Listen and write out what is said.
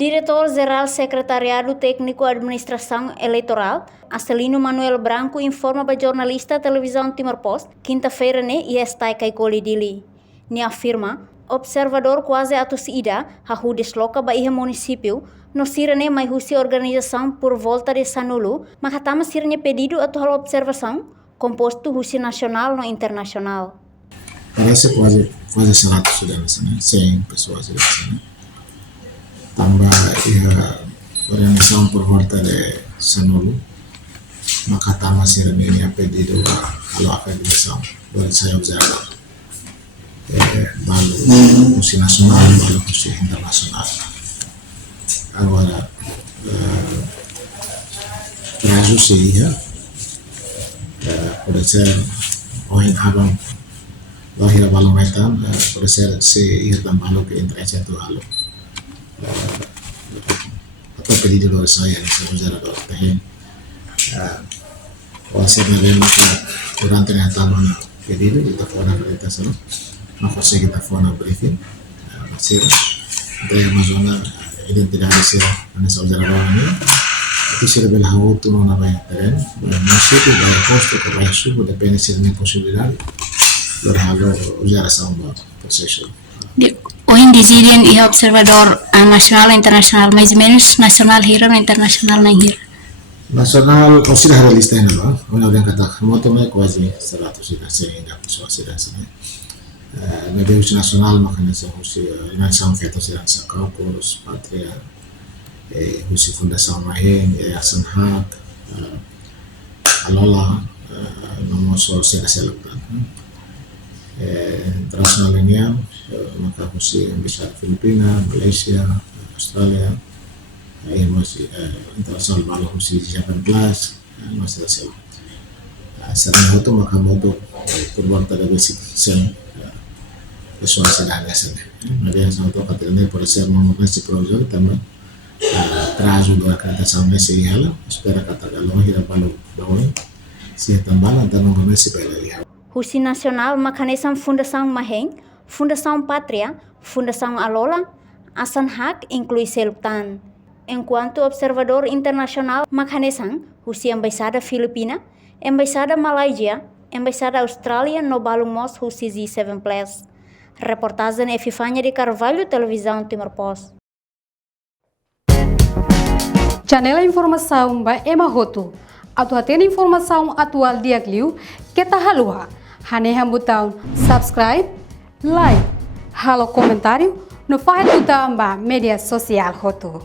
Diretor-Geral Secretariado Técnico Administração Eleitoral, Astelino Manuel Branco, informa para jornalista televisão Timor Post, quinta-feira, e está caicoli dili. Ni afirma, observador quase atos ida, a desloca ba ihe município, no sirene mai husi organização por volta de Sanulu, mahatama sirene pedido atual observação, composto husi nacional no internacional. Parece quase 100 estudantes, 100 pessoas di sana. Tambah organização por volta de Sanulu, maka tama sirene ini pedido kalau organização boleh saya observar. Balu husi nasional, balu husi internasional. Agora, prazo seria, pode ser ohin abang lahir balong metan, pode ser se ia tambalo ke interesse tu halo. Atau pedido dari saya sebagai jalan tahin. Wasit nabi maka kurang ternyata mana pedido kita fona kita sana. Maka saya kita fona briefing, masih dari Amazona identidade sira ana saudara ini itu sira belhawo tu não vai terem masih tu vai posto que vai subo depende se tem possibilidade berhalo usar samba processo. Hoje dizem e observador nacional e internacional, mais ou menos nacional hira ou internacional não hira. Nasional oscila hari lista ini loh, orang yang kata moto me quasi 100 sudah sehingga sudah sana. Nabi usi nasional makanya saya usi nasional feto silang sakau kurus patria usi fundação Maheng yayasan hak alola nomor soal saya selepan internasional ini maka usi besar Filipina, Malaysia, Australia masih internasional malah usi 18 masih sel sering itu maka moto perbuatan ada basic sen pessoal sederhana sana. Nabi yang sangat katanya por ser mengenai projeto também prazo do acreditação nesse ela espera kata kalau hira balu bawah se tambala dan mengenai pela. Husi Nasional Makanesan Fundação Maheng, Fundação Pátria, Fundação Alola, Asan Hak inclui Seluptan. Enquanto observador internacional Makanesan, Husi Embaixada Filipina, Embaixada Malaysia, Embaixada Austrália no Balumos Husi Z7 Plus. Reportagem Epifânia de Carvalho, televisão Timor Post. Janela informação ba emahoto. Atu atena informação atual diagliu kita halua. Hane hambutão subscribe, like, halo comentário no faixa do media social hoto.